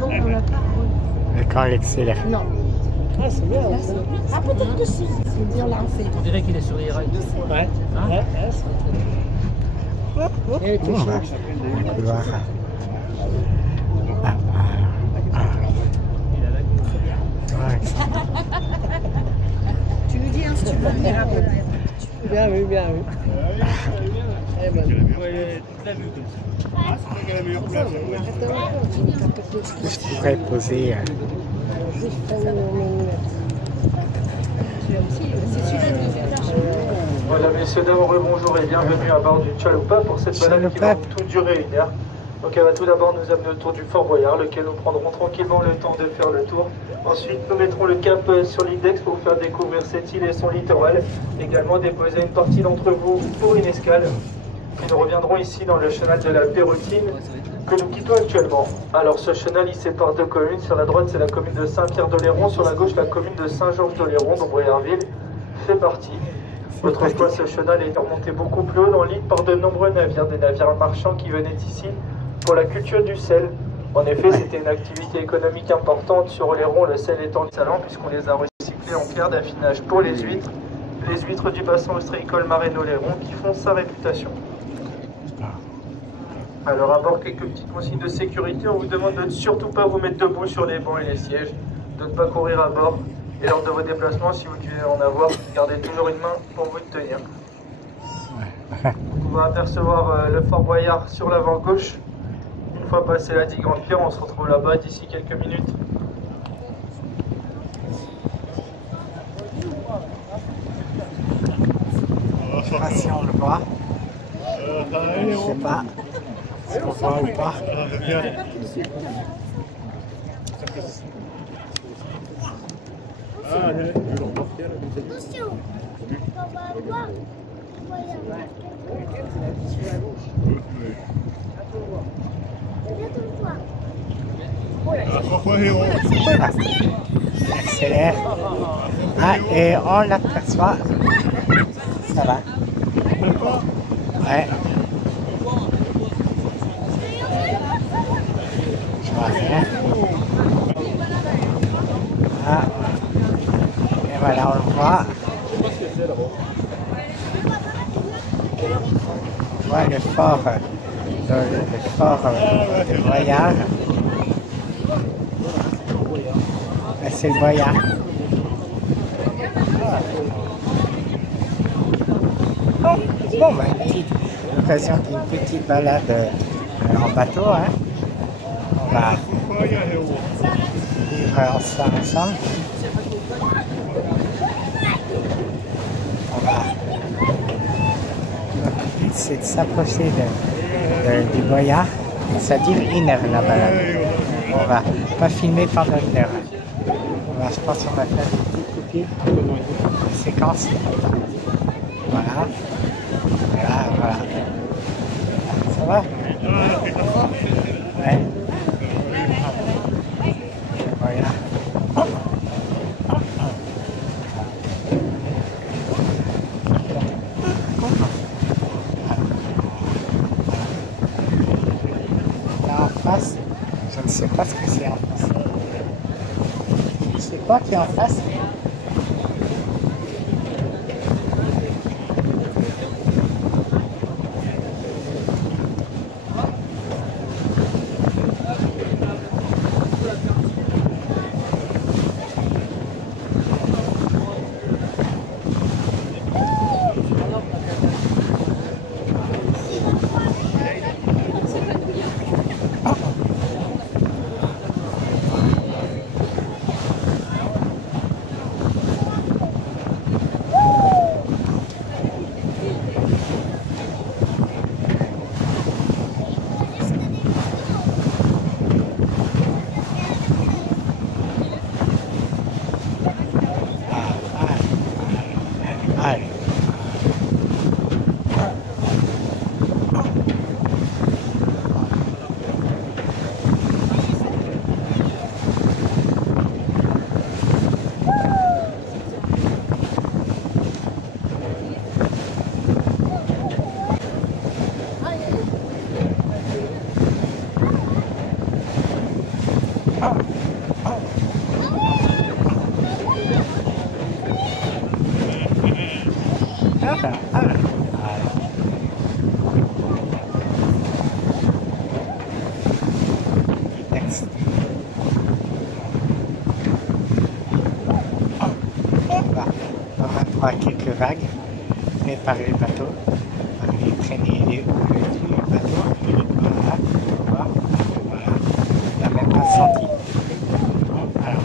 Non, on l'a pas. Et quand elle accélère. Non. Ah, c'est bien. Ah, peut-être que si. C'est bien lancé. On dirait qu'il est sur les rails. Ouais. Hein? Ouais, c'est Elle était On va voir. Ouais. Tu nous dis hein, si tu veux venir un peu là. bien, oui, bien, oui. Elle est bonne. Je pourrais poser. Voilà, messieurs, dames, bonjour et bienvenue à bord du Chalupa pour cette balade qui va tout durer 1 heure. Donc elle va tout d'abord nous amener autour du Fort Boyard, lequel nous prendrons tranquillement le temps de faire le tour. Ensuite, nous mettrons le cap sur l'Index pour vous faire découvrir cette île et son littoral. Également déposer une partie d'entre vous pour une escale. Puis nous reviendrons ici dans le chenal de la Péroutine que nous quittons actuellement. Alors ce chenal, il sépare 2 communes. Sur la droite, c'est la commune de Saint-Pierre-d'Oléron. Sur la gauche, la commune de Saint-Georges-d'Oléron, dont Boyardville fait partie. Autrefois, ce chenal est remonté beaucoup plus haut dans l'île par de nombreux navires, des navires marchands qui venaient ici pour la culture du sel. En effet, c'était une activité économique importante sur Oléron, le sel étant salant, puisqu'on les a recyclés en pierre d'affinage pour les huîtres du bassin ostréicole Marais-Oléron qui font sa réputation. Alors, à bord, quelques petites consignes de sécurité. On vous demande de ne surtout pas vous mettre debout sur les bancs et les sièges, de ne pas courir à bord. Et lors de vos déplacements, si vous devez en avoir, gardez toujours une main pour vous tenir. On va apercevoir le Fort Boyard sur l'avant gauche. Une fois passé la digue en pierre, on se retrouve là-bas d'ici quelques minutes. Je sais pas si on le voit. Je sais pas si on le voit ou pas. Attention, on va voir. Accélère. Ah, et on l'aperçoit. Ça va. Ouais. Je vois rien. Ah. Et voilà, on le voit. On voit le fort de Boyard. C'est le Boyard. Bon, bah, l'occasion d'une petite balade en bateau, hein. On va vivre ça ensemble. On va. Le but, c'est de s'approcher du Boyard. Ça dure 1 heure la balade. On va pas filmer pendant 1 heure. Je pense qu'on va faire des coupures, des séquences. Voilà. Voilà. Ça va? Ouais. Voilà. Là en face, je ne sais pas ce que c'est en face. C'est quoi qui est en face? On va quelques vagues faites par les bateaux, par les traînées du bateau. Voilà, voilà, voilà. On n'a même pas senti. Voilà.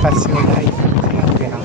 Passer au live, on verra.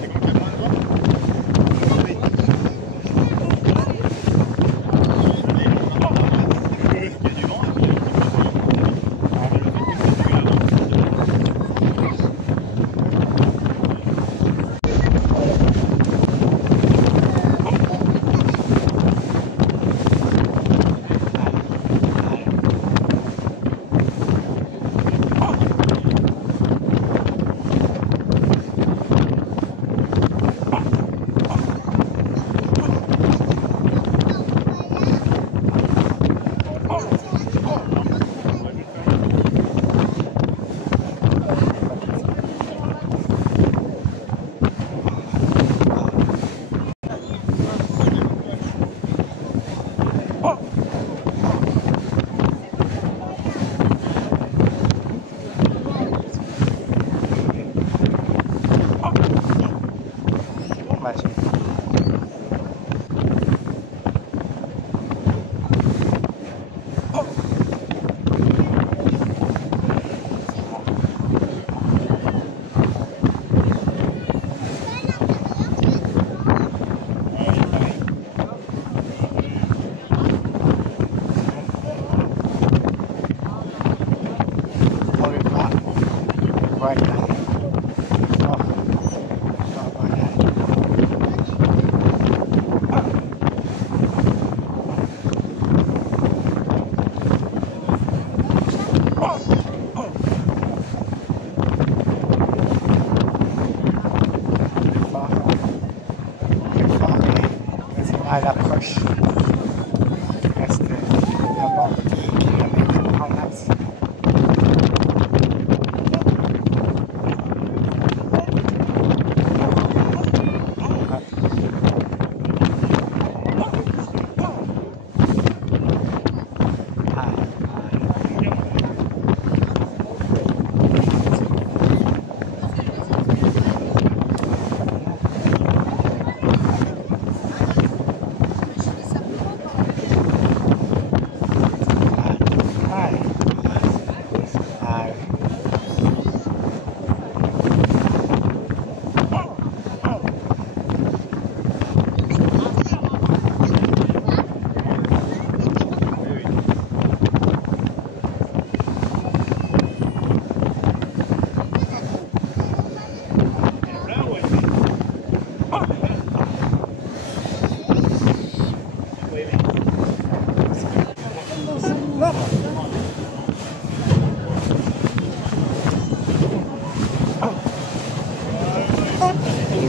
À l'approche, il reste d'abord 10 km en masse.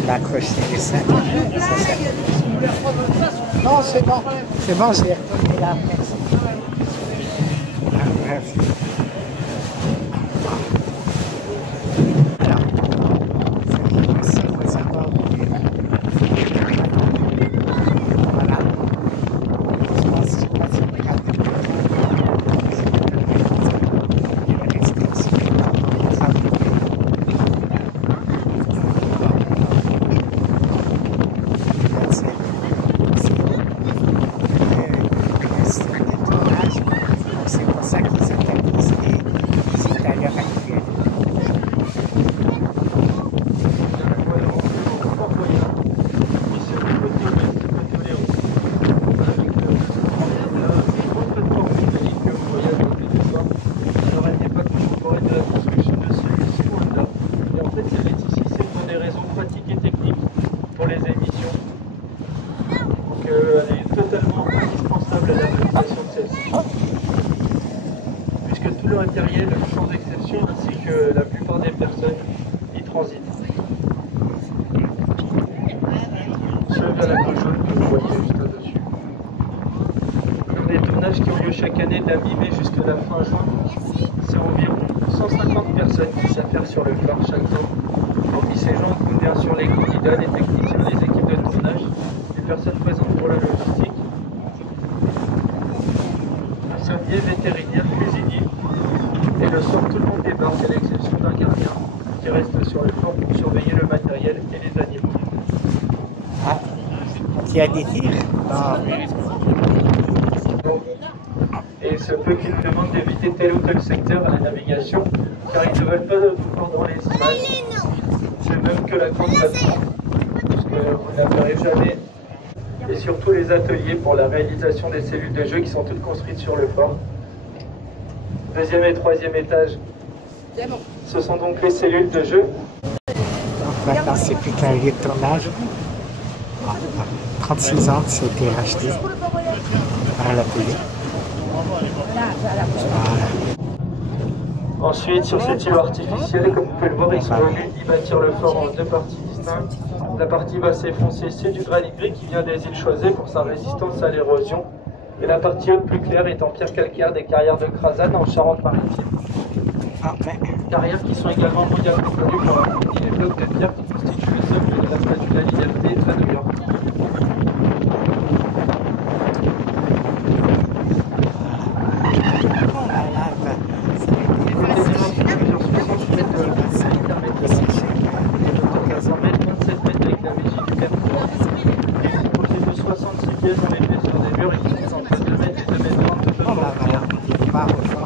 il a accroché les seins. Non, c'est bon. C'est bon, j'ai retourné là. Merci. Merci. Alors, c'est aussi faut savoir voilà. Je pense que c'est pas si grave. C'est pour ça qu'ils interdisent les visites à l'heure actuelle. Pour les émissions. Donc elle est totalement indispensable à la réalisation de celle-ci. Puisque tout le matériel, sans exception, ainsi que la plupart des personnes y transitent. Sauf à la peau jaune que vous voyez juste là-dessus. Pour les tournages qui ont lieu chaque année de la mi-mai jusqu'à la fin juin, c'est environ 150 personnes qui s'affairent sur le phare chaque jour. Parmi ces gens, on compte bien sûr les candidats, les techniciens, les équipes de tournage, les personnes présentes pour la logistique, un sommier, vétérinaire, cuisinier, et le soir tout le monde débarque à l'exception d'un gardien qui reste sur le fort pour surveiller le matériel et les animaux. Ah, tu as des tirs? Et il se peut qu'ils nous demandent d'éviter tel ou tel secteur à la navigation, car ils ne veulent pas vous voir dans les images. C'est même que la grande plateforme, parce que vous n'appellerez jamais. Et surtout les ateliers pour la réalisation des cellules de jeu qui sont toutes construites sur le fort. Deuxième et troisième étage, ce sont donc les cellules de jeu. Donc maintenant, c'est plus qu'un lieu de tournage. 36 ans que ça a été racheté par la télé. Voilà. Ensuite, sur cet îlot artificiel, comme vous pouvez le voir, ils sont venus y bâtir le fort en deux parties distinctes. La partie basse et foncée, c'est du granit gris qui vient des îles Choisey pour sa résistance à l'érosion. Et la partie haute plus claire est en pierre calcaire des carrières de Crasane en Charente-Maritime. Carrières qui sont également mondialement connues pour avoir fourni les blocs de pierre qui constituent le socle de la Statue de la Liberté à New York. On va voir.